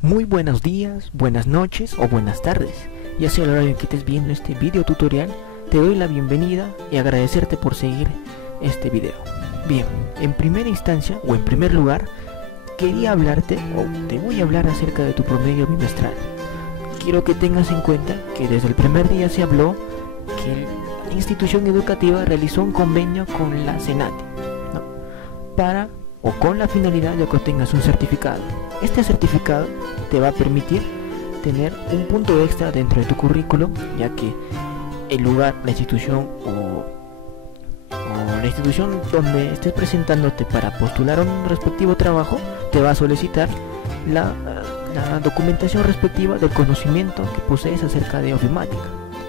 Muy buenos días, buenas noches o buenas tardes. Ya sea el horario en que estés viendo este video tutorial, te doy la bienvenida y agradecerte por seguir este video. Bien, en primera instancia o en primer lugar, quería hablarte o te voy a hablar acerca de tu promedio bimestral. Quiero que tengas en cuenta que desde el primer día se habló que la institución educativa realizó un convenio con la SENATE, ¿no? Para o con la finalidad de que obtengas un certificado. Este certificado te va a permitir tener un punto extra dentro de tu currículum, ya que el lugar, la institución o la institución donde estés presentándote para postular un respectivo trabajo te va a solicitar la documentación respectiva del conocimiento que posees acerca de ofimática.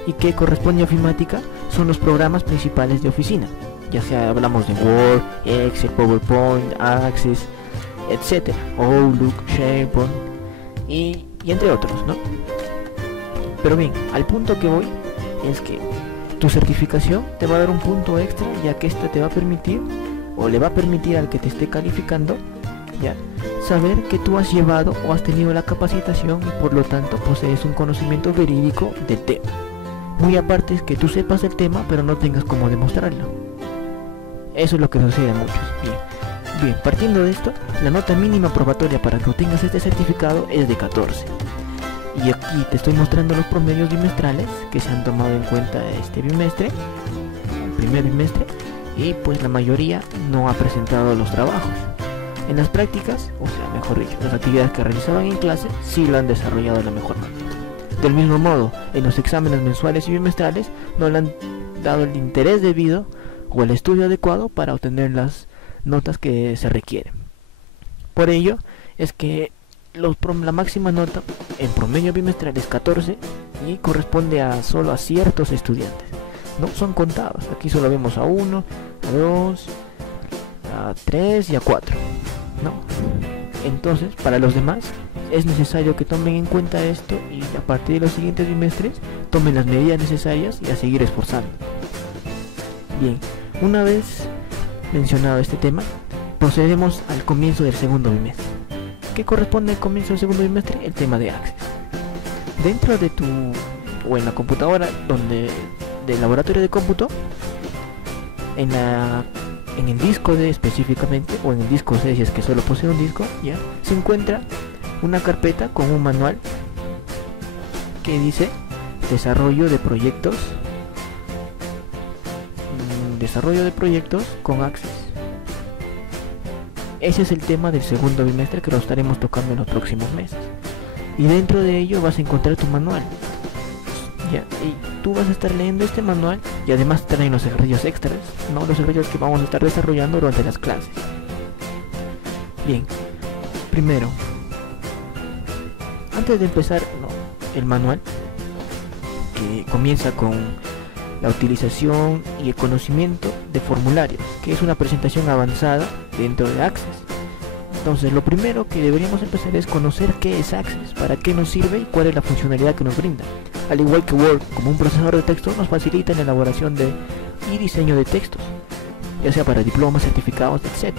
Y que corresponde a ofimática son los programas principales de oficina, ya sea hablamos de Word, Excel, PowerPoint, Access, etcétera, Outlook, SharePoint y entre otros, ¿no? Pero bien, al punto que voy es que tu certificación te va a dar un punto extra, ya que esta te va a permitir o le va a permitir al que te esté calificando ya saber que tú has llevado o has tenido la capacitación y por lo tanto posees un conocimiento verídico del tema. Muy aparte es que tú sepas el tema pero no tengas cómo demostrarlo. Eso es lo que sucede a muchos. Bien, partiendo de esto, la nota mínima probatoria para que obtengas este certificado es de 14. Y aquí te estoy mostrando los promedios bimestrales que se han tomado en cuenta este bimestre, el primer bimestre, y pues la mayoría no ha presentado los trabajos. En las prácticas, o sea, mejor dicho, las actividades que realizaban en clase, sí lo han desarrollado de la mejor manera. Del mismo modo, en los exámenes mensuales y bimestrales no le han dado el interés debido o el estudio adecuado para obtener las notas que se requieren. Por ello es que la máxima nota en promedio bimestral es 14 y corresponde solo a ciertos estudiantes. No son contados, aquí solo vemos a 1, a 2, a 3 y a 4, ¿no? Entonces, para los demás es necesario que tomen en cuenta esto y a partir de los siguientes bimestres tomen las medidas necesarias y a seguir esforzando. Bien, una vez mencionado este tema, procedemos al comienzo del segundo bimestre. ¿Qué corresponde al comienzo del segundo bimestre? El tema de Access. Dentro de tu o en la computadora del laboratorio de cómputo, en el disco D específicamente, o en el disco C si es que solo posee un disco, ya se encuentra una carpeta con un manual que dice desarrollo de proyectos con Access. Ese es el tema del segundo bimestre que lo estaremos tocando en los próximos meses. Y dentro de ello vas a encontrar tu manual. Ya, y tú vas a estar leyendo este manual y además traen los ejercicios extras, ¿no? Los ejercicios que vamos a estar desarrollando durante las clases. Bien, primero, antes de empezar el manual, que comienza con la utilización y el conocimiento de formularios, que es una presentación avanzada dentro de Access. Entonces lo primero que deberíamos empezar es conocer qué es Access, para qué nos sirve y cuál es la funcionalidad que nos brinda. Al igual que Word, como un procesador de texto, nos facilita la elaboración y diseño de textos, ya sea para diplomas, certificados, etc.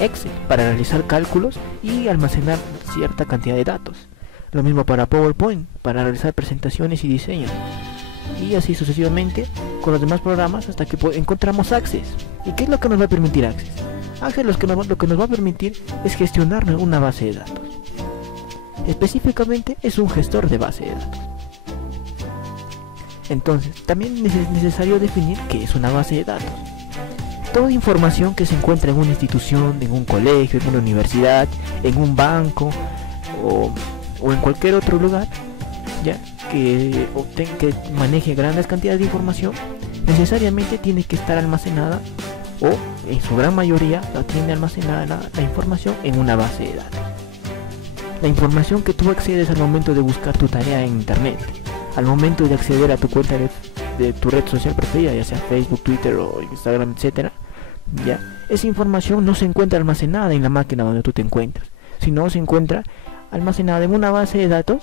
Excel, para realizar cálculos y almacenar cierta cantidad de datos. Lo mismo para PowerPoint, para realizar presentaciones y diseños. Y así sucesivamente con los demás programas hasta que encontramos Access. ¿Y qué es lo que nos va a permitir Access? Access lo que nos va a permitir es gestionar una base de datos. Específicamente es un gestor de base de datos. Entonces, también es necesario definir qué es una base de datos. Toda información que se encuentra en una institución, en un colegio, en una universidad, en un banco o en cualquier otro lugar, ya que maneje grandes cantidades de información, necesariamente tiene que estar almacenada, o en su gran mayoría la tiene almacenada la información en una base de datos. La información que tú accedes al momento de buscar tu tarea en internet, al momento de acceder a tu cuenta de tu red social preferida, ya sea Facebook, Twitter o Instagram, etcétera, ya esa información no se encuentra almacenada en la máquina donde tú te encuentras, sino se encuentra almacenada en una base de datos,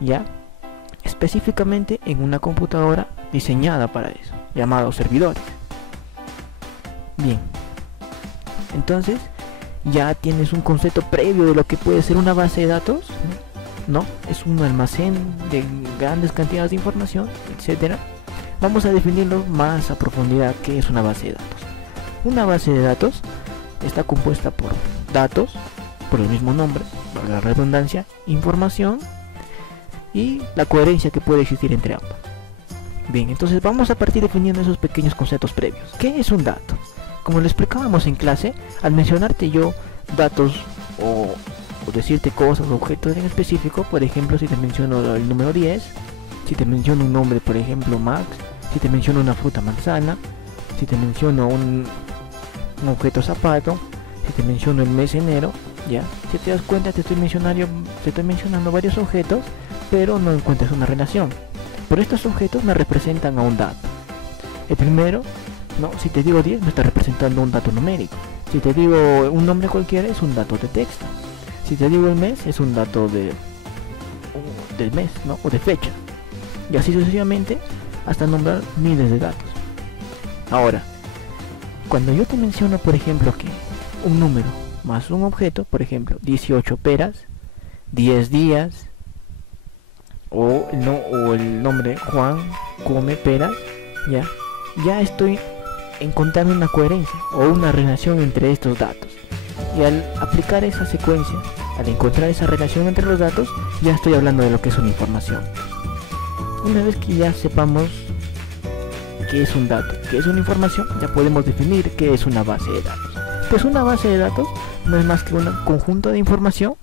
ya específicamente en una computadora diseñada para eso, llamado servidores. Bien, entonces ya tienes un concepto previo de lo que puede ser una base de datos. No, es un almacén de grandes cantidades de información, etcétera. Vamos a definirlo más a profundidad qué es una base de datos. Una base de datos está compuesta por datos, por el mismo nombre, por la redundancia, información y la coherencia que puede existir entre ambas. Bien, entonces vamos a partir definiendo esos pequeños conceptos previos. ¿Qué es un dato? Como lo explicábamos en clase, al mencionarte yo datos o decirte cosas o objetos en específico, por ejemplo, si te menciono el número 10, si te menciono un nombre, por ejemplo, Max, si te menciono una fruta manzana, si te menciono un objeto zapato, si te menciono el mes enero, ya, si te das cuenta te estoy mencionando varios objetos, pero no encuentras una relación. Pero estos objetos me representan a un dato. El primero, no, si te digo 10 me está representando un dato numérico. Si te digo un nombre cualquiera es un dato de texto. Si te digo el mes es un dato del mes, ¿no? O de fecha. Y así sucesivamente hasta nombrar miles de datos. Ahora, cuando yo te menciono, por ejemplo, que un número más un objeto, por ejemplo, 18 peras, 10 días, o el nombre Juan come peras, ya estoy encontrando una coherencia o una relación entre estos datos. Y al aplicar esa secuencia, al encontrar esa relación entre los datos, ya estoy hablando de lo que es una información. Una vez que ya sepamos qué es un dato, qué es una información, ya podemos definir qué es una base de datos. Pues una base de datos no es más que un conjunto de información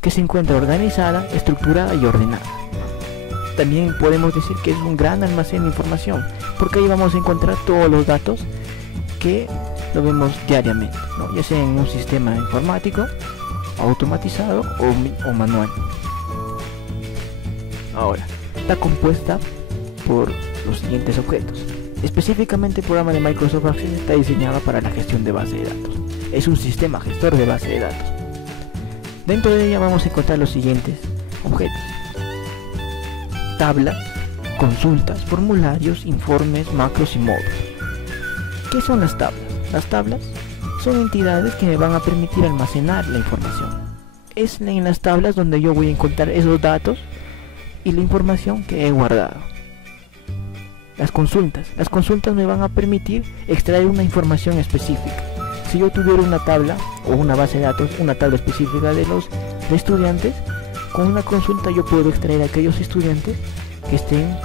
que se encuentra organizada, estructurada y ordenada. También podemos decir que es un gran almacén de información, porque ahí vamos a encontrar todos los datos que lo vemos diariamente, ¿no? Ya sea en un sistema informático, automatizado o manual. Ahora, está compuesta por los siguientes objetos. Específicamente el programa de Microsoft Access está diseñado para la gestión de base de datos. Es un sistema gestor de base de datos. Dentro de ella vamos a encontrar los siguientes objetos: tablas, consultas, formularios, informes, macros y módulos. ¿Qué son las tablas? Las tablas son entidades que me van a permitir almacenar la información. Es en las tablas donde yo voy a encontrar esos datos y la información que he guardado. Las consultas me van a permitir extraer una información específica. Si yo tuviera una tabla o una base de datos, una tabla específica de estudiantes, con una consulta yo puedo extraer a aquellos estudiantes que estén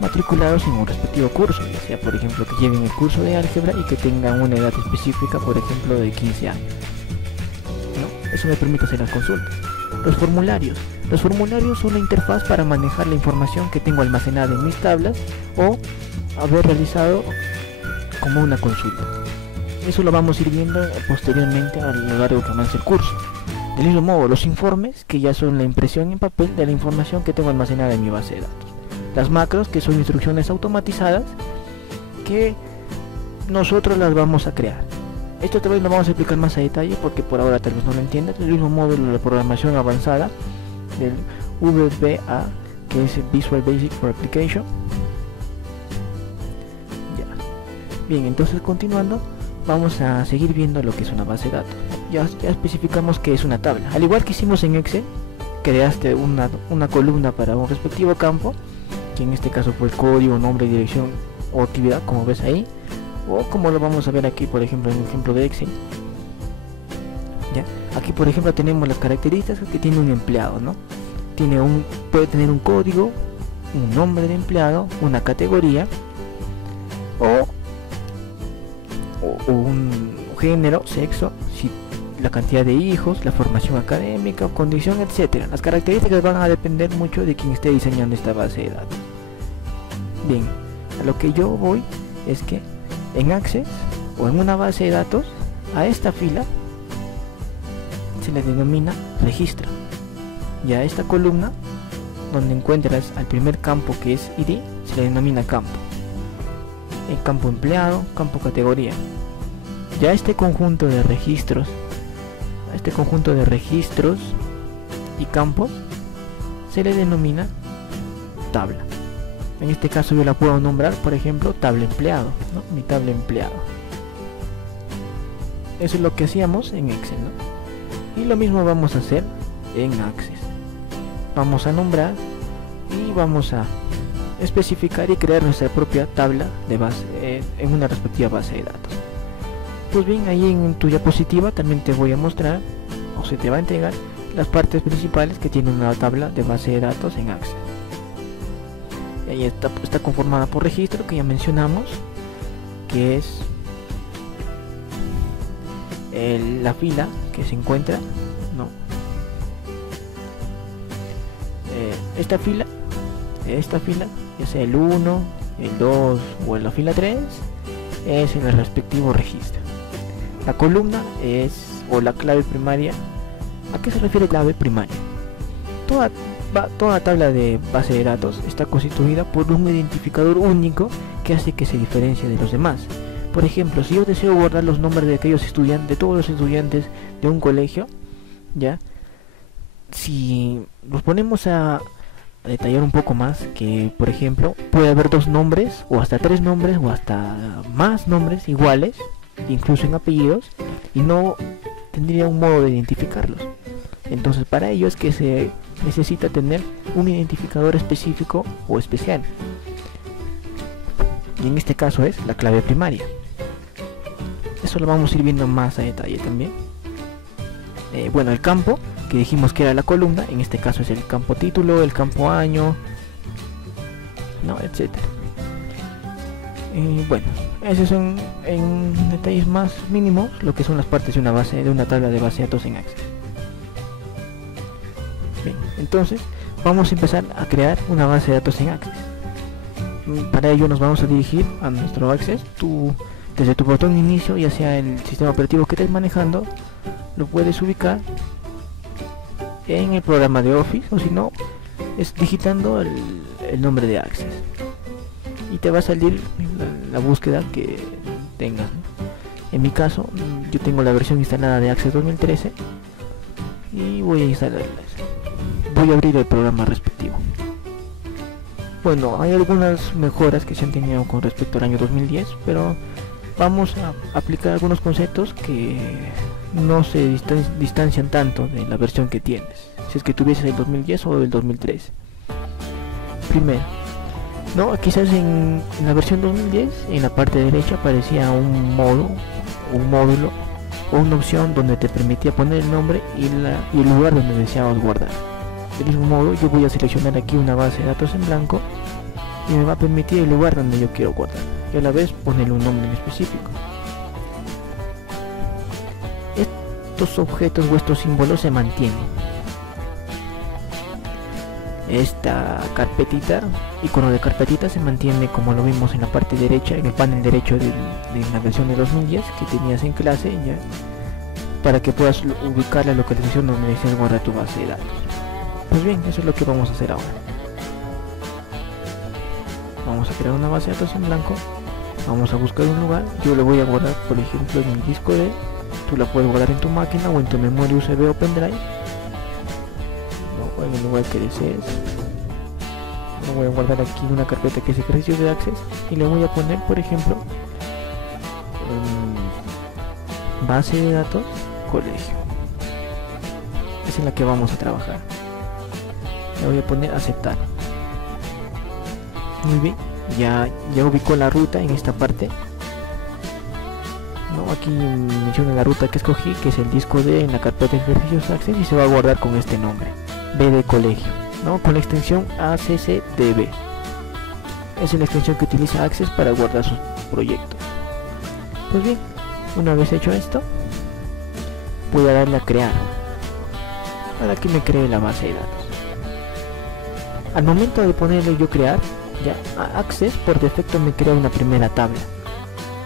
matriculados en un respectivo curso, ya sea por ejemplo que lleven el curso de álgebra y que tengan una edad específica, por ejemplo de 15 años, ¿no? Eso me permite hacer las consultas. Los formularios son la interfaz para manejar la información que tengo almacenada en mis tablas o haber realizado como una consulta. Eso lo vamos a ir viendo posteriormente a lo largo que avance el curso. Del mismo modo, los informes, que ya son la impresión en papel de la información que tengo almacenada en mi base de datos. Las macros, que son instrucciones automatizadas que nosotros las vamos a crear. Esto tal vez lo vamos a explicar más a detalle porque por ahora tal vez no lo entiendas. Del mismo modo, la programación avanzada del VBA, que es Visual Basic for Application. Bien, entonces continuando, vamos a seguir viendo lo que es una base de datos. Ya especificamos que es una tabla. Al igual que hicimos en Excel, creaste una columna para un respectivo campo, que en este caso fue el código, nombre, dirección o actividad, como ves ahí, o como lo vamos a ver aquí, por ejemplo, en el ejemplo de Excel. ¿Ya? Aquí, por ejemplo, tenemos las características que tiene un empleado, ¿no? Puede tener un código, un nombre de empleado, una categoría o un género, sexo, si la cantidad de hijos, la formación académica, condición, etcétera. Las características van a depender mucho de quien esté diseñando esta base de datos. Bien, a lo que yo voy es que en Access o en una base de datos, a esta fila se le denomina registro, y a esta columna donde encuentras al primer campo, que es ID, se le denomina campo. El campo empleado, campo categoría. Ya este conjunto de registros y campos se le denomina tabla. En este caso yo la puedo nombrar, por ejemplo, tabla empleado, ¿no? Mi tabla empleado. Eso es lo que hacíamos en Excel, ¿no? Y lo mismo vamos a hacer en Access. Vamos a nombrar y vamos a especificar y crear nuestra propia tabla de base en una respectiva base de datos. Pues bien, ahí en tu diapositiva también te voy a mostrar, o se te va a entregar, las partes principales que tiene una tabla de base de datos en Access. Ahí está conformada por registro, que ya mencionamos, que es la fila que se encuentra, no, esta fila, ya sea el 1, el 2 o en la fila 3, es en el respectivo registro. La columna es, o la clave primaria. ¿A qué se refiere clave primaria? Toda tabla de base de datos está constituida por un identificador único que hace que se diferencie de los demás. Por ejemplo, si yo deseo guardar los nombres de aquellos estudiantes, de todos los estudiantes de un colegio, ya, si nos ponemos a detallar un poco más, que por ejemplo puede haber 2 nombres o hasta 3 nombres o hasta más nombres iguales, incluso en apellidos, y no tendría un modo de identificarlos. Entonces para ello es que se necesita tener un identificador específico o especial, y en este caso es la clave primaria. Eso lo vamos a ir viendo más a detalle también. Bueno, el campo que dijimos que era la columna, en este caso es el campo título, el campo año, no, etcétera. Bueno, esos son en detalles más mínimos lo que son las partes de una tabla de base de datos en Access. Bien, entonces vamos a empezar a crear una base de datos en Access. Para ello nos vamos a dirigir a nuestro Access. Desde tu botón de inicio, ya sea el sistema operativo que estés manejando, lo puedes ubicar en el programa de Office, o si no, es digitando el nombre de Access y te va a salir la búsqueda que tengas, ¿no? En mi caso, yo tengo la versión instalada de Access 2013 y voy a instalarla. Voy a abrir el programa respectivo. Bueno, hay algunas mejoras que se han tenido con respecto al año 2010, pero vamos a aplicar algunos conceptos que no se distancian tanto de la versión que tienes, si es que tuvieses el 2010 o el 2013. Primero, no, quizás en la versión 2010, en la parte derecha aparecía un módulo o una opción donde te permitía poner el nombre y el lugar donde deseabas guardar. Del mismo modo, yo voy a seleccionar aquí una base de datos en blanco y me va a permitir el lugar donde yo quiero guardar, y a la vez ponerle un nombre en específico. Estos objetos o estos símbolos se mantienen. Esta carpetita, icono de carpetita, se mantiene como lo vimos en la parte derecha, en el panel derecho de la versión de 2010 que tenías en clase, ya, para que puedas ubicar la localización donde deseas guardar tu base de datos. Pues bien, eso es lo que vamos a hacer ahora. Vamos a crear una base de datos en blanco. Vamos a buscar un lugar. Yo lo voy a guardar, por ejemplo, en mi disco D. Tú la puedes guardar en tu máquina o en tu memoria USB o pendrive, o en el lugar que desees. Lo voy a guardar aquí en una carpeta que es ejercicios de Access y le voy a poner, por ejemplo, base de datos colegio. Es en la que vamos a trabajar. Le voy a poner aceptar. Muy bien, ya ubicó la ruta en esta parte. No, aquí menciona la ruta que escogí, que es el disco D en la carpeta de ejercicios Access, y se va a guardar con este nombre, B de colegio, ¿no? Con la extensión ACCDB. Es la extensión que utiliza Access para guardar sus proyectos. Pues bien, una vez hecho esto, voy a darle a crear para que me cree la base de datos. Al momento de ponerle yo crear, ya Access por defecto me crea una primera tabla,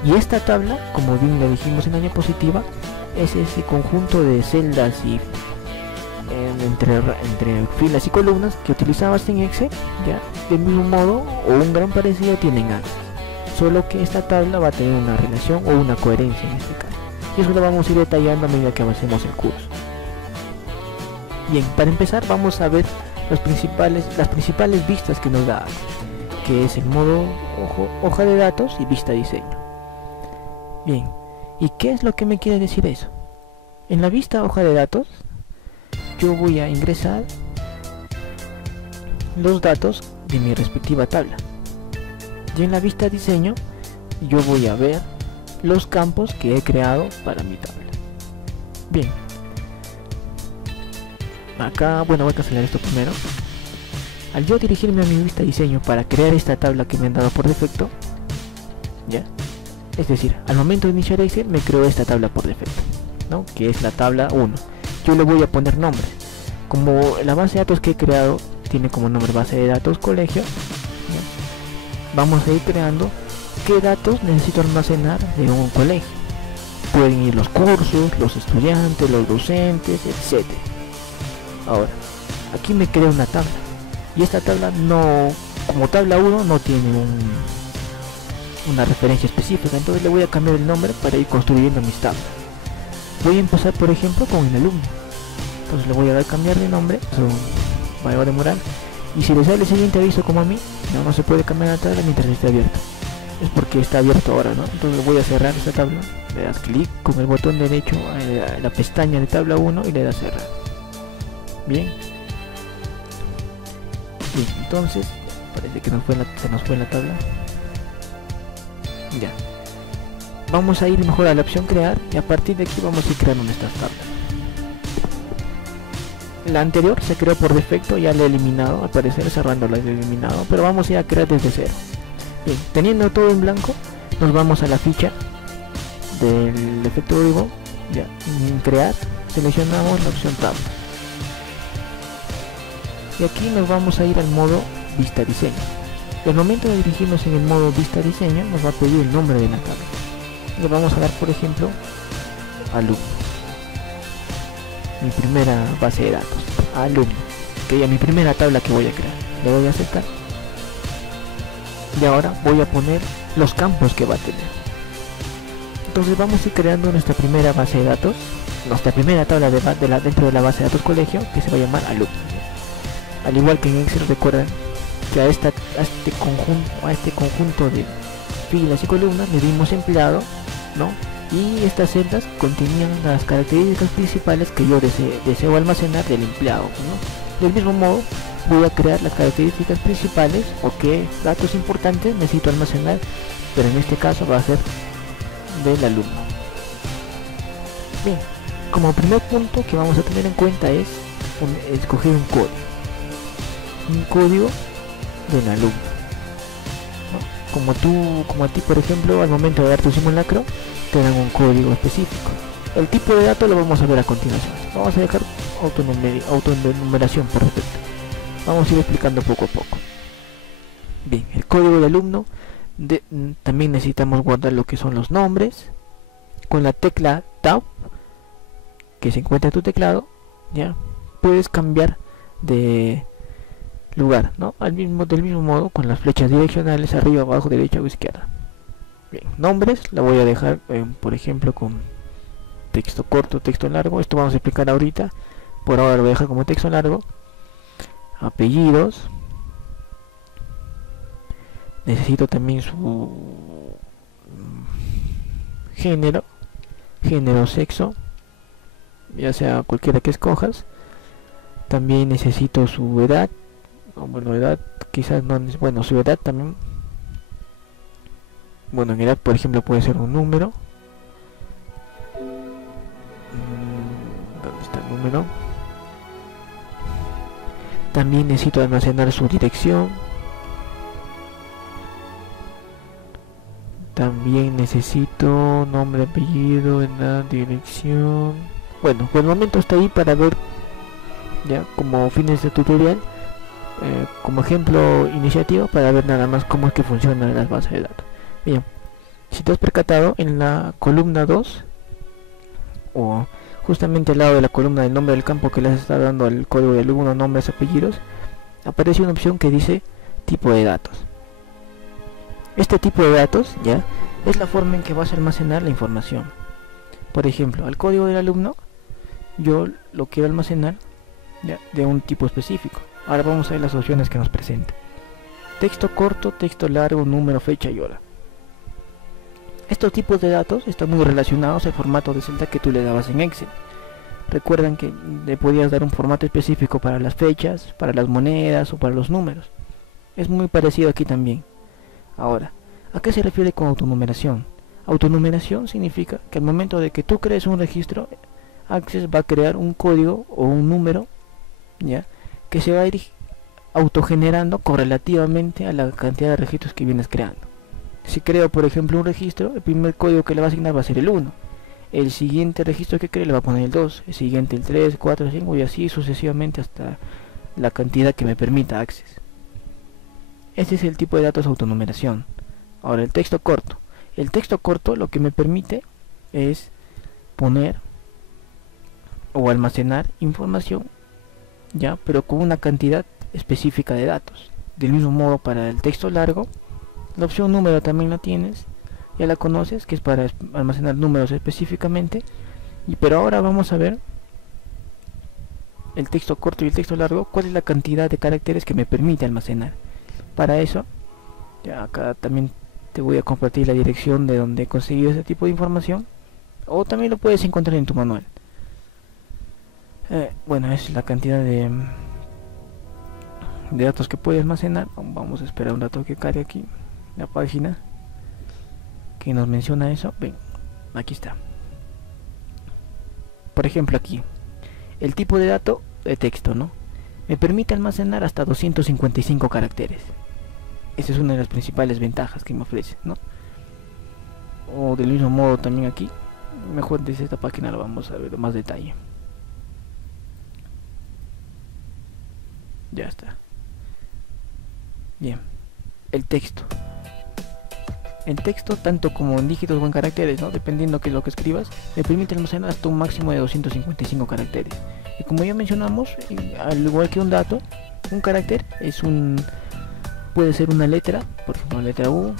y esta tabla, como bien le dijimos en la diapositiva, es ese conjunto de celdas y entre filas y columnas que utilizabas en Excel, ya del mismo modo o un gran parecido tienen Access, solo que esta tabla va a tener una relación o una coherencia en este caso, y eso lo vamos a ir detallando a medida que avancemos el curso. Bien, para empezar vamos a ver las principales vistas que nos da Access, que es el modo hoja de datos y vista diseño. Bien, ¿Y qué es lo que me quiere decir eso? En la vista hoja de datos yo voy a ingresar los datos de mi respectiva tabla, y en la vista diseño yo voy a ver los campos que he creado para mi tabla. Bien, acá, bueno, voy a cancelar esto primero. Al yo dirigirme a mi vista diseño para crear esta tabla que me han dado por defecto, ya, es decir, al momento de iniciar Excel me creó esta tabla por defecto, ¿no? Que es la tabla 1. Yo le voy a poner nombre. Como la base de datos que he creado tiene como nombre base de datos colegio, ¿ya? Vamos a ir creando qué datos necesito almacenar de un colegio. Pueden ir los cursos, los estudiantes, los docentes, etc. Ahora, aquí me crea una tabla, y esta tabla no, como tabla 1, no tiene una referencia específica, entonces le voy a cambiar el nombre para ir construyendo mis tablas. Voy a empezar, por ejemplo, con el alumno, entonces le voy a dar cambiar de nombre, eso va a demorar, y si le sale el siguiente aviso como a mí, no se puede cambiar la tabla mientras esté abierta, es porque está abierto ahora, ¿no? Entonces voy a cerrar esta tabla, le das clic con el botón derecho a la pestaña de tabla 1 y le das cerrar. Bien, entonces parece que se nos fue la tabla. Ya, vamos a ir mejor a la opción crear, y a partir de aquí vamos a ir creando nuestras tablas. La anterior se creó por defecto, ya la he eliminado, al parecer cerrando la he eliminado, pero vamos a ir a crear desde cero. Bien, teniendo todo en blanco, nos vamos a la ficha del efecto Ribbon, ya, en crear, seleccionamos la opción tabla, y aquí nos vamos a ir al modo vista diseño. Al momento de dirigirnos en el modo vista diseño nos va a pedir el nombre de la tabla, le vamos a dar, por ejemplo, alumno, mi primera base de datos, alumno, que ya mi primera tabla que voy a crear. Le doy a aceptar, y ahora voy a poner los campos que va a tener. Entonces vamos a ir creando nuestra primera base de datos, nuestra primera tabla dentro de la base de datos colegio, que se va a llamar alumno. Al igual que en Excel, recuerdan que a este conjunto de filas y columnas le dimos empleado, ¿no? Y estas celdas contenían las características principales que yo deseo almacenar del empleado, ¿no? Del mismo modo voy a crear las características principales o qué datos importantes necesito almacenar, pero en este caso va a ser del alumno. Bien, como primer punto que vamos a tener en cuenta es escoger un código del alumno, ¿no? Como a ti, por ejemplo, al momento de dar tu simulacro te dan un código específico. El tipo de datos lo vamos a ver a continuación. Vamos a dejar autoenumeración por defecto. Vamos a ir explicando poco a poco. Bien, el código de alumno, también necesitamos guardar lo que son los nombres. Con la tecla Tab que se encuentra en tu teclado, ya puedes cambiar de lugar, ¿no? Del mismo modo con las flechas direccionales arriba, abajo, derecha o izquierda. Bien, nombres la voy a dejar por ejemplo con texto corto, texto largo. Esto vamos a explicar ahorita, por ahora lo voy a dejar como texto largo. Apellidos, necesito también su género, sexo, ya sea cualquiera que escojas. También necesito su edad, bueno, edad quizás no, bueno, su edad también. Bueno, en edad, por ejemplo, puede ser un número. ¿Dónde está el número? También necesito almacenar su dirección. También necesito nombre, apellido, edad, dirección. Bueno, por el momento está ahí para ver, ya como fines de tutorial, como ejemplo iniciativo, para ver nada más cómo es que funcionan las bases de datos. Bien, si te has percatado, en la columna 2, o justamente al lado de la columna del nombre del campo que les está dando al código de alumno, nombres, apellidos, aparece una opción que dice tipo de datos. Este tipo de datos, ya, es la forma en que vas a almacenar la información. Por ejemplo, al código del alumno yo lo quiero almacenar, ya, de un tipo específico. Ahora vamos a ver las opciones que nos presenta: texto corto, texto largo, número, fecha y hora. Estos tipos de datos están muy relacionados al formato de celda que tú le dabas en Excel. Recuerdan que le podías dar un formato específico para las fechas, para las monedas o para los números. Es muy parecido aquí también. Ahora, ¿a qué se refiere con autonumeración? Autonumeración significa que al momento de que tú crees un registro, Access va a crear un código o un número, ¿ya?, que se va a ir autogenerando correlativamente a la cantidad de registros que vienes creando. Si creo, por ejemplo, un registro, el primer código que le va a asignar va a ser el 1. El siguiente registro que cree le va a poner el 2, el siguiente el 3, 4, 5 y así sucesivamente hasta la cantidad que me permita Access. Este es el tipo de datos autonumeración. Ahora, el texto corto. El texto corto lo que me permite es poner o almacenar información, ya, pero con una cantidad específica de datos. Del mismo modo, para el texto largo, la opción número también la tienes, ya la conoces, que es para almacenar números específicamente. Pero ahora vamos a ver el texto corto y el texto largo, cuál es la cantidad de caracteres que me permite almacenar. Para eso, ya acá también te voy a compartir la dirección de donde he conseguido este tipo de información, o también lo puedes encontrar en tu manual. Bueno, es la cantidad de datos que puedes almacenar. Vamos a esperar un rato que cargue aquí la página que nos menciona eso. Ven, aquí está. Por ejemplo, aquí el tipo de dato de texto, ¿no?, me permite almacenar hasta 255 caracteres. Esa es una de las principales ventajas que me ofrece, ¿no? O del mismo modo también aquí, mejor desde esta página lo vamos a ver más detalle. Ya está. Bien, el texto. El texto, tanto como en dígitos o en caracteres, ¿no?, dependiendo de lo que escribas, me permite almacenar hasta un máximo de 255 caracteres. Y como ya mencionamos, al igual que un dato, un carácter puede ser una letra, por ejemplo la letra U,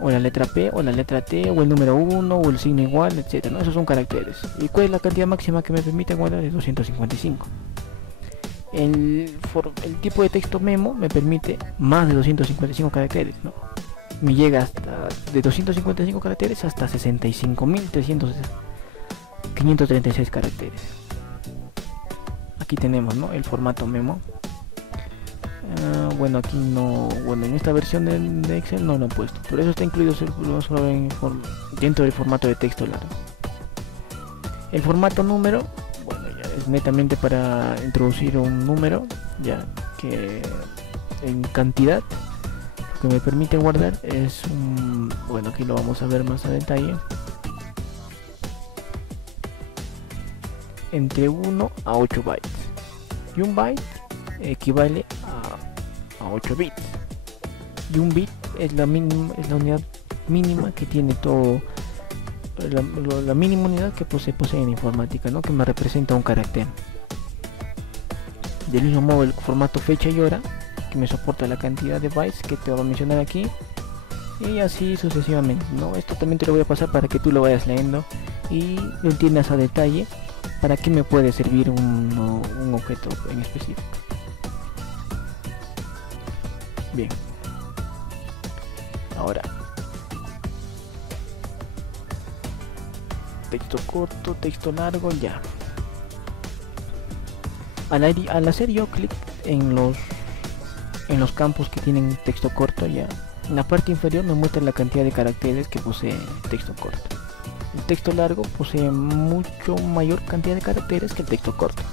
o la letra P, o la letra T, o el número 1, o el signo igual, etcétera, ¿no? Esos son caracteres. ¿Y cuál es la cantidad máxima que me permite guardar? Es 255. El tipo de texto memo me permite más de 255 caracteres, ¿no? Me llega hasta de 255 caracteres hasta 65.536 caracteres. Aquí tenemos, ¿no?, el formato memo. Bueno, aquí no, bueno, en esta versión de Excel no lo he puesto, pero eso está incluido dentro del formato de texto largo. El formato número, bueno, ya es netamente para introducir un número, ya que en cantidad lo que me permite guardar es bueno, aquí lo vamos a ver más a detalle, entre 1 a 8 bytes, y un byte equivale a 8 bits, y un bit es la unidad mínima que tiene todo, la mínima unidad que se posee en informática, ¿no?, que me representa un carácter. Del mismo modo, el formato fecha y hora, que me soporta la cantidad de bytes que te voy a mencionar aquí, y así sucesivamente, ¿no? Esto también te lo voy a pasar para que tú lo vayas leyendo y lo entiendas a detalle para qué me puede servir un objeto en específico. Bien, ahora texto corto, texto largo, ya. Al hacer yo clic en los campos que tienen texto corto, ya en la parte inferior me muestra la cantidad de caracteres que posee el texto corto. El texto largo posee mucho mayor cantidad de caracteres que el texto corto.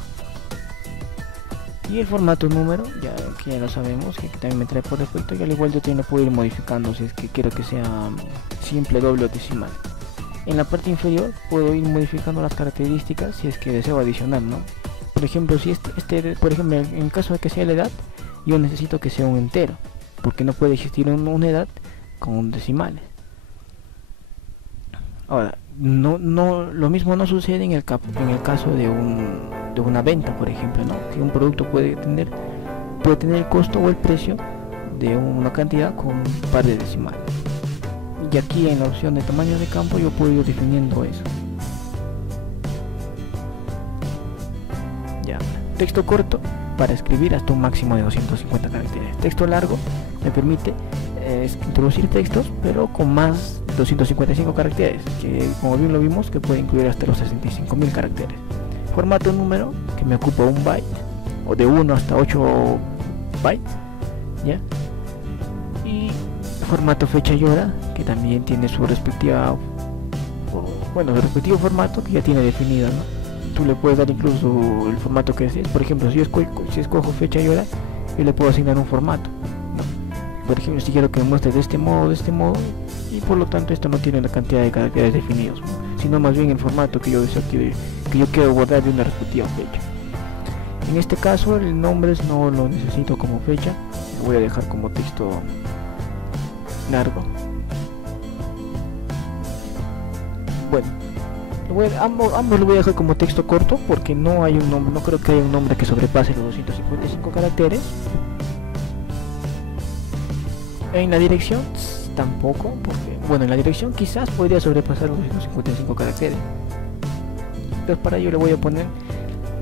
Y el formato número, ya que ya lo sabemos, que también me trae por defecto, y al igual yo también lo puedo ir modificando si es que quiero que sea simple, doble o decimal. En la parte inferior puedo ir modificando las características si es que deseo adicionar, ¿no? Por ejemplo, si por ejemplo, en caso de que sea la edad, yo necesito que sea un entero, porque no puede existir una edad con decimales. Ahora, lo mismo no sucede en el caso de una venta, por ejemplo, ¿no? Que un producto puede tener el costo o el precio de una cantidad con un par de decimales. Y aquí en la opción de tamaño de campo yo puedo ir definiendo eso. Ya, texto corto para escribir hasta un máximo de 250 caracteres. Texto largo me permite introducir textos, pero con más 255 caracteres, que como bien lo vimos que puede incluir hasta los 65.000 caracteres. Formato número, que me ocupa un byte, o de 1 hasta 8 bytes, ¿ya? Y formato fecha y hora, que también tiene su respectiva, bueno, el respectivo formato que ya tiene definido, ¿no? Tú le puedes dar incluso el formato que desees. Por ejemplo, si escojo fecha y hora, yo le puedo asignar un formato, ¿no? Por ejemplo, si quiero que me muestre de este modo, y por lo tanto esto no tiene la cantidad de caracteres definidos, ¿no? Sino más bien el formato que yo deseo que yo quiero guardar de una respectiva fecha. En este caso el nombre no lo necesito como fecha, lo voy a dejar como texto largo. Bueno, ambos lo voy a dejar como texto corto porque no hay un nombre, no creo que haya un nombre que sobrepase los 255 caracteres. En la dirección tampoco, porque bueno, en la dirección quizás podría sobrepasar los 255 caracteres. Entonces para ello le voy a poner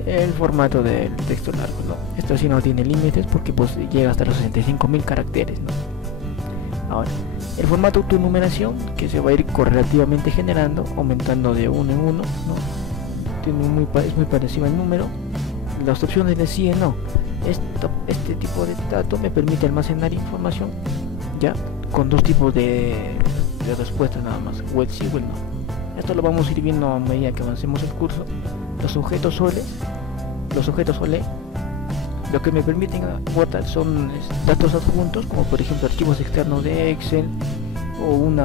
el formato del texto largo, ¿no? Esto sí no tiene límites porque pues llega hasta los 65.000 caracteres, ¿no? Ahora, el formato autonumeración, que se va a ir correlativamente generando, aumentando de uno en uno, ¿no? Es muy parecido al número. Las opciones de sí y no. Este tipo de dato me permite almacenar información, ya, con dos tipos de respuestas nada más, o el sí o el no. Esto lo vamos a ir viendo a medida que avancemos el curso. Los objetos OLE, lo que me permiten guardar son datos adjuntos, como por ejemplo archivos externos de Excel o un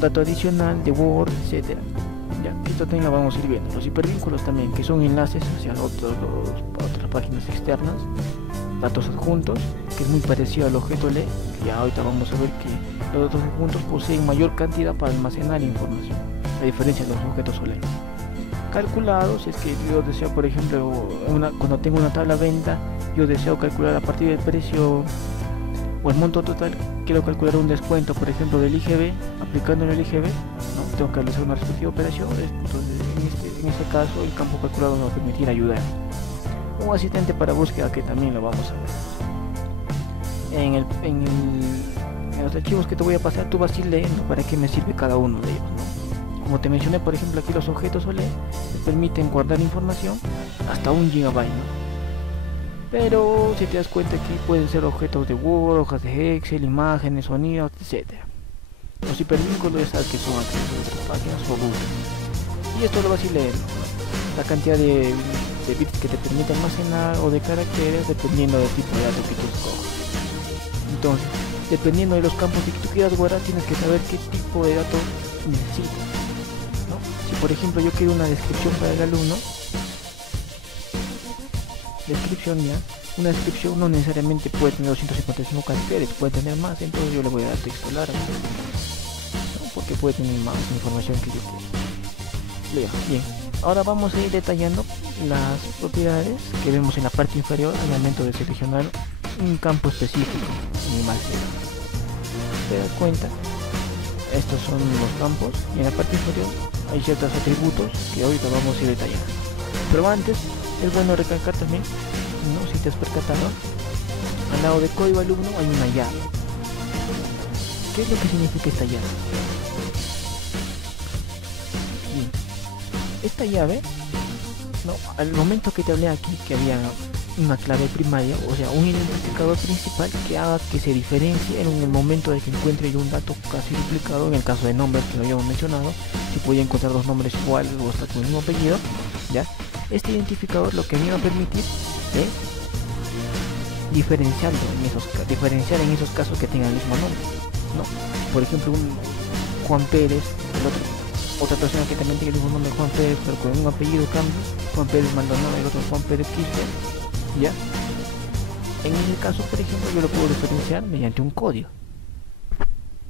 dato adicional de Word, etcétera. Ya, esto también lo vamos a ir viendo. Los hipervínculos también, que son enlaces hacia otras páginas externas. Datos adjuntos, que es muy parecido al objeto OLE. Ya ahorita vamos a ver que los datos adjuntos poseen mayor cantidad para almacenar información, a diferencia de los objetos OLE. Calculados, es que yo deseo, por ejemplo, cuando tengo una tabla venta, yo deseo calcular a partir del precio o el monto total, quiero calcular un descuento, por ejemplo, del IGB, aplicando en el IGB, ¿no? Tengo que realizar una respectiva operación. Entonces en este caso el campo calculado nos va a permitir ayudar. Un asistente para búsqueda, que también lo vamos a ver. En los archivos que te voy a pasar, tú vas a ir leyendo para qué me sirve cada uno de ellos, ¿no? Como te mencioné, por ejemplo, aquí los objetos OLE te permiten guardar información hasta 1 GB, ¿no? Pero si te das cuenta, aquí pueden ser objetos de Word, hojas de Excel, imágenes, sonidos, etc. Los hipervínculos ya sabes que son accesos de otras páginas o búsquedas. Y esto lo vas a ir leyendo, ¿no? La cantidad de bits que te permite almacenar o de caracteres dependiendo del tipo de dato que tú escojas. Entonces, dependiendo de los campos que tú quieras guardar, tienes que saber qué tipo de datos necesitas, ¿no? Si por ejemplo yo quiero una descripción para el alumno, una descripción no necesariamente puede tener 255 caracteres, puede tener más, entonces yo le voy a dar texto largo, ¿no? Porque puede tener más información que yo quiera. Bien, ahora vamos a ir detallando las propiedades que vemos en la parte inferior al momento de seleccionar un campo específico en imagen. ¿Te das cuenta? Estos son los campos y en la parte inferior hay ciertos atributos que ahorita vamos a ir detallando. Pero antes es bueno recalcar también, ¿no? Si te has percatado, al lado de código alumno hay una llave. ¿Qué es lo que significa esta llave? Bien, esta llave, ¿no? Al momento que te hablé aquí que había una clave primaria, o sea, un identificador principal que haga que se diferencie en el momento de que encuentre yo un dato casi duplicado. En el caso de nombres, que lo habíamos mencionado, si podía encontrar dos nombres iguales o hasta con el mismo apellido, ¿ya? Este identificador lo que me va a permitir es diferenciar en esos casos que tengan el mismo nombre, ¿no? Por ejemplo, un Juan Pérez, otra persona que también tiene el mismo nombre, Juan Pérez, pero con un apellido cambio, Juan Pérez Maldonado y el otro Juan Pérez Quispe, ¿ya? En ese caso, por ejemplo, yo lo puedo diferenciar mediante un código,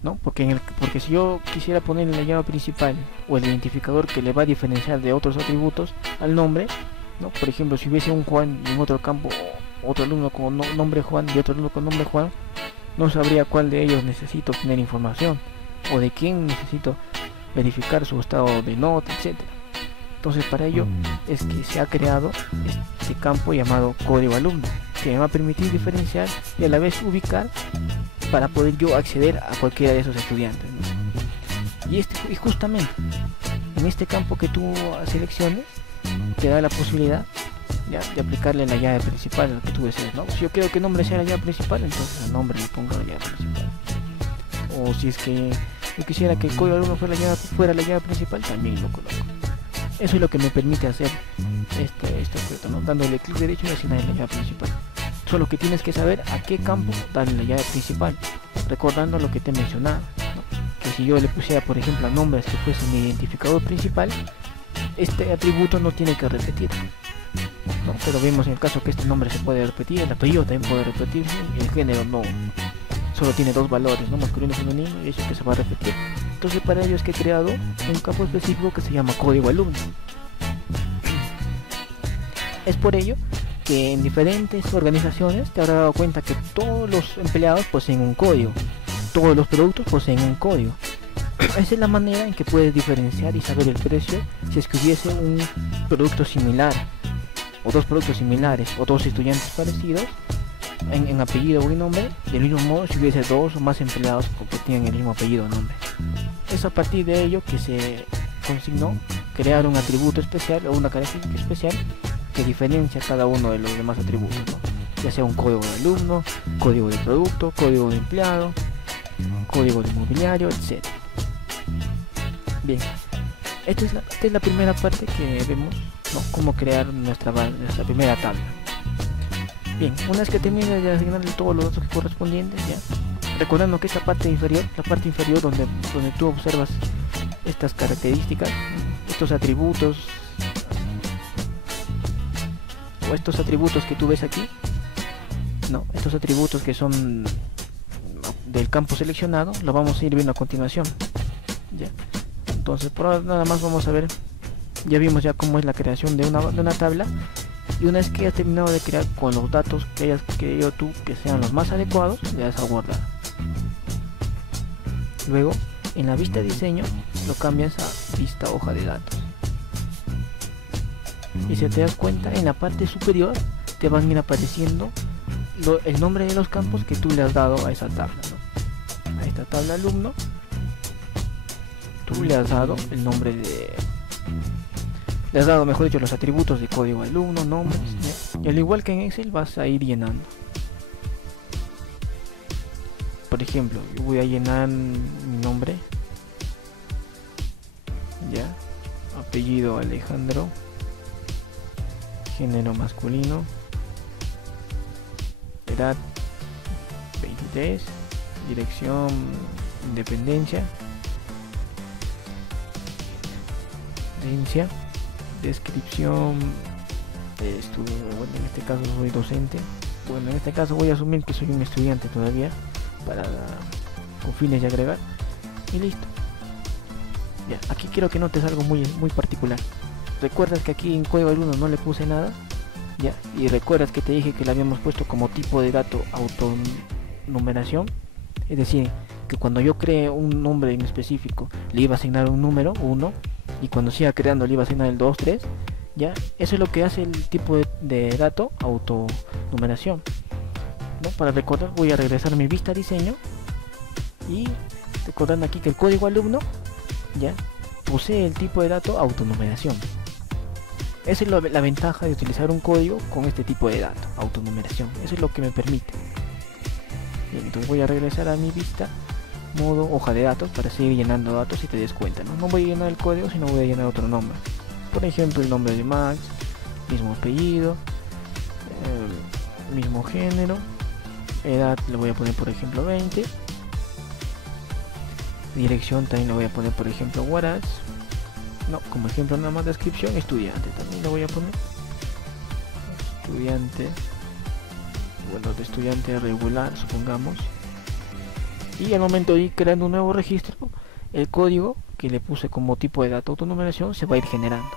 ¿no? Porque si yo quisiera poner en la llave principal o el identificador que le va a diferenciar de otros atributos al nombre, ¿no? Por ejemplo, si hubiese un Juan en otro campo, otro alumno con nombre Juan y otro alumno con nombre Juan, no sabría cuál de ellos necesito obtener información o de quién necesito verificar su estado de nota, etcétera. Entonces para ello es que se ha creado este campo llamado código alumno, que me va a permitir diferenciar y a la vez ubicar para poder yo acceder a cualquiera de esos estudiantes, ¿no? Y justamente en este campo que tú selecciones te da la posibilidad ya de aplicarle la llave principal, lo que tú desees, ¿no? Si yo quiero que el nombre sea la llave principal, entonces el nombre le pongo la llave principal. O si es que yo quisiera que el código alumno fuera la llave principal, también lo coloco. Eso es lo que me permite hacer este objeto, ¿no? Dándole clic derecho y asignarle la llave principal. Solo que tienes que saber a qué campo darle la llave principal, recordando lo que te he mencionado, ¿no? Que si yo le pusiera, por ejemplo, a nombres que fuesen mi identificador principal, este atributo no tiene que repetir, ¿no? Pero vemos en el caso que este nombre se puede repetir, el apellido también puede repetirse, y el género no, solo tiene dos valores, ¿no? Masculino y femenino, y eso que se va a repetir. Entonces para ello es que he creado un campo específico que se llama código alumno. Es por ello que en diferentes organizaciones te habrás dado cuenta que todos los empleados poseen un código, todos los productos poseen un código. Esa es la manera en que puedes diferenciar y saber el precio si es que hubiese un producto similar, o dos productos similares, o dos estudiantes parecidos en apellido o en nombre, del mismo modo si hubiese dos o más empleados que compartían el mismo apellido o nombre. Es a partir de ello que se consignó crear un atributo especial o una característica especial que diferencia cada uno de los demás atributos, ¿no? Ya sea un código de alumno, código de producto, código de empleado, código de mobiliario, etc. Bien, esta es la primera parte que vemos, ¿no? Cómo crear nuestra primera tabla. Bien, una vez que termine de asignarle todos los datos correspondientes, ya recordando que esta parte inferior, la parte inferior donde tú observas estas características, estos atributos, o estos atributos que tú ves aquí, no, estos atributos que son del campo seleccionado, lo vamos a ir viendo a continuación, ya. Entonces por ahora nada más vamos a ver, ya vimos ya cómo es la creación de una tabla, y una vez que hayas terminado de crear con los datos que hayas querido tú que sean los más adecuados, le das a guardar. Luego en la vista diseño lo cambias a vista hoja de datos, y si te das cuenta en la parte superior te van a ir apareciendo el nombre de los campos que tú le has dado a esa tabla, ¿no? A esta tabla alumno tú le has dado el nombre le has dado, mejor dicho, los atributos de código alumno, nombres, ¿ya? Y al igual que en Excel vas a ir llenando. Por ejemplo, yo voy a llenar mi nombre, ya, apellido Alejandro, género masculino, edad 23, dirección Independencia, herencia, descripción, bueno, en este caso soy docente, bueno, en este caso voy a asumir que soy un estudiante todavía con fines de agregar, y listo. Ya, aquí quiero que notes algo muy particular. Recuerdas que aquí en código alumno no le puse nada, ya, y recuerdas que te dije que le habíamos puesto como tipo de dato autonumeración, es decir, que cuando yo cree un nombre en específico le iba a asignar un número 1, y cuando siga creando le iba a asignar el 2, 3, ya, eso es lo que hace el tipo de dato autonumeración, ¿no? Para recordar voy a regresar a mi vista diseño, y recordando aquí que el código alumno ya posee el tipo de dato autonumeración. Esa es la ventaja de utilizar un código con este tipo de dato, autonumeración. Eso es lo que me permite. Bien, entonces voy a regresar a mi vista, modo hoja de datos, para seguir llenando datos, si te des cuenta, ¿no? No voy a llenar el código, sino voy a llenar otro nombre. Por ejemplo, el nombre de Max, mismo apellido, mismo género, edad le voy a poner por ejemplo 20, dirección también le voy a poner por ejemplo Huaraz, no, como ejemplo nada más, descripción estudiante también le voy a poner estudiante, bueno, de estudiante regular supongamos, y al momento de ir creando un nuevo registro, el código que le puse como tipo de dato autonumeración se va a ir generando.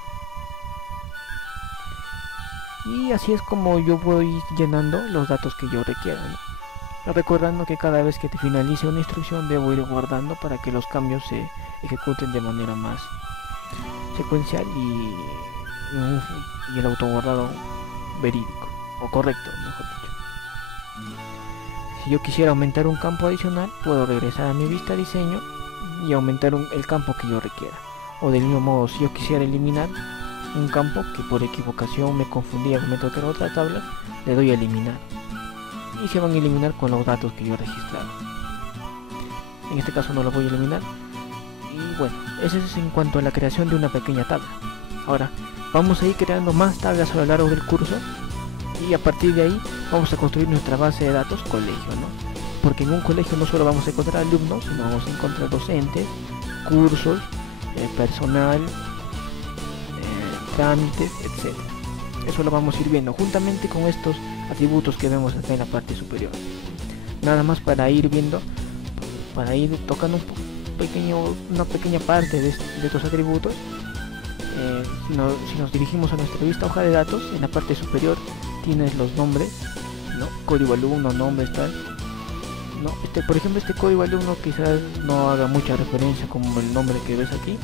Y así es como yo voy llenando los datos que yo requiero, ¿no? Recordando que cada vez que te finalice una instrucción debo ir guardando para que los cambios se ejecuten de manera más secuencial y el autoguardado verídico o correcto, mejor dicho. Si yo quisiera aumentar un campo adicional, puedo regresar a mi vista diseño y aumentar el campo que yo requiera. O del mismo modo, si yo quisiera eliminar un campo que por equivocación me confundía con que era otra tabla, le doy a eliminar y se van a eliminar con los datos que yo he registrado. En este caso no lo voy a eliminar. Y bueno, eso es en cuanto a la creación de una pequeña tabla. Ahora vamos a ir creando más tablas a lo largo del curso, y a partir de ahí vamos a construir nuestra base de datos colegio, ¿no? Porque en un colegio no solo vamos a encontrar alumnos, sino vamos a encontrar docentes, cursos, personal, trámites, etc. Eso lo vamos a ir viendo juntamente con estos atributos que vemos acá en la parte superior. Nada más para ir viendo, para ir tocando una pequeña parte de estos atributos. Si nos dirigimos a nuestra vista hoja de datos, en la parte superior tienes los nombres, ¿no? Código alumno, nombres, tal, ¿no? Por ejemplo, este código alumno quizás no haga mucha referencia como el nombre que ves aquí.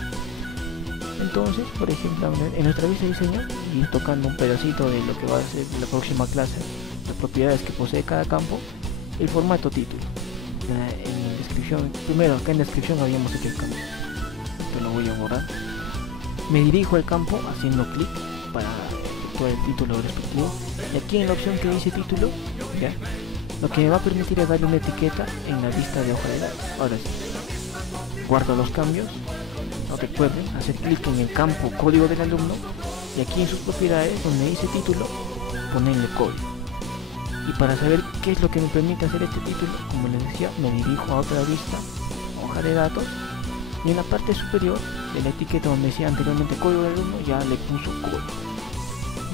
Entonces, por ejemplo, en nuestra vista de diseño, ir tocando un pedacito de lo que va a ser la próxima clase, las propiedades que posee cada campo, el formato título. En descripción, primero acá en descripción habíamos hecho el cambio, que lo voy a borrar. Me dirijo al campo haciendo clic para efectuar el título respectivo, y aquí en la opción que dice título, ¿ya? Lo que me va a permitir es darle una etiqueta en la vista de hoja de datos. Ahora sí, guardo los cambios. No recuerden hacer clic en el campo código del alumno, y aquí en sus propiedades donde dice título, ponerle código. Y para saber qué es lo que me permite hacer este título, como les decía, me dirijo a otra vista, hoja de datos, y en la parte superior de la etiqueta donde decía anteriormente código del alumno, ya le puso código.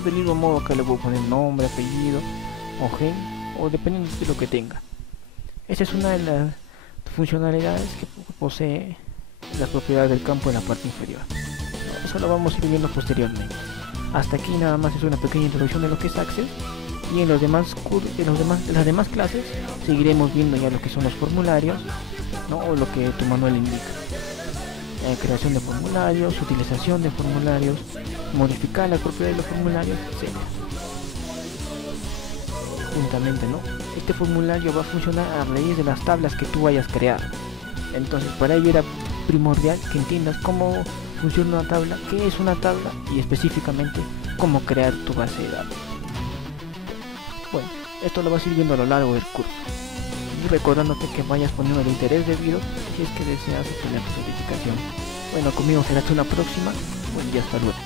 Del mismo modo acá le voy a poner nombre, apellido o gen, o dependiendo de lo que tenga. Esta es una de las funcionalidades que posee las propiedades del campo en la parte inferior. Eso lo vamos a ir viendo posteriormente. Hasta aquí nada más es una pequeña introducción de lo que es Access, y en las demás clases seguiremos viendo ya lo que son los formularios, ¿no? O lo que tu manual indica. Creación de formularios, utilización de formularios, modificar las propiedades de los formularios, etc. Juntamente, ¿no? Este formulario va a funcionar a raíz de las tablas que tú hayas creado. Entonces, para ello era primordial que entiendas cómo funciona una tabla, qué es una tabla y específicamente cómo crear tu base de datos. Bueno, esto lo vas a ir viendo a lo largo del curso, y recordándote que vayas poniendo el interés debido si es que deseas obtener tu certificación. Bueno, conmigo será hasta una próxima. Buen día, hasta luego.